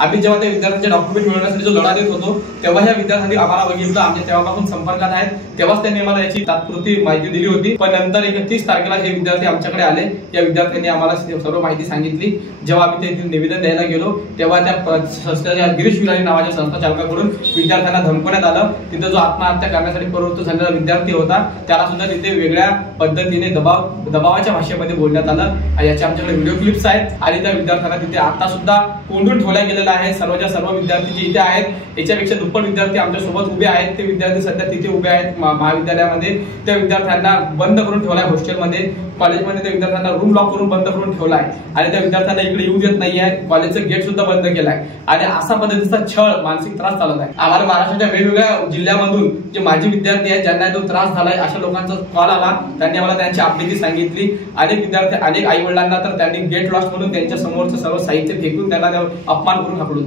आम्ही जेव्हा त्या विद्यार्थ्यांचे डॉक्युमेंट मिळवण्यासाठी जो लढा देत होतो तेव्हा ह्या विद्यार्थ्यांनी आम्हाला बघितलं, आमच्या तेव्हापासून संपर्कात आहेत, तेव्हाच त्यांनी आम्हाला याची तात्पुरती माहिती दिली होती। पण नंतर 31 तारखेला हे विद्यार्थी आमच्याकडे आले। या विद्यार्थ्यांनी आम्हाला सर्व माहिती सांगितली। जेव्हा आम्ही ते निवेदन द्यायला गेलो तेव्हा त्या संस्थेच्या गिरीश विलारी नावाच्या संस्था चालकाकडून विद्यार्थ्यांना धमकवण्यात आलं। तिथे जो आत्महत्या करण्यासाठी प्रवृत्त झालेला विद्यार्थी होता त्याला सुद्धा तिथे वेगळ्या पद्धतीने दबावाच्या भाषेमध्ये बोलण्यात आलं। याचे आमच्याकडे व्हिडिओ क्लिप्स आहेत आणि त्या विद्यार्थ्यांना तिथे आता सुद्धा कोंडून ठेवल्या गेलेला आहे। सर्वच्या सर्व विद्यार्थी जे इथे आहेत याच्यापेक्षा दुप्पट विद्यार्थी आमच्या सोबत उभे आहेत। ते विद्यार्थी सध्या तिथे उभे आहेत महाविद्यालयामध्ये। त्या विद्यार्थ्यांना बंद करून ठेवलाय हॉस्टेलमध्ये, कॉलेजमध्ये त्या विद्यार्थ्यांना रूम लॉक करून बंद करून ठेवलाय आणि त्या विद्यार्थ्यांना इकडे येऊ देत नाहीये। कॉलेजचं गेट सुद्धा बंद केलाय आणि असा पद्धतीचा छळ, मानसिक त्रास चालत आहे। आम्हाला महाराष्ट्राच्या वेगवेगळ्या जिल्ह्यामधून जे माजी विद्यार्थी आहेत ज्यांना तो त्रास झालाय अशा लोकांचा कॉल आला। त्यांनी आम्हाला त्यांची आपली सांगितली। अनेक विद्यार्थी, अनेक आई वडिलांना तर त्यांनी गेट लॉस्ट म्हणून त्यांच्या समोरचं सर्व साहित्य फेकून त्यांना अपमान करून हाकलून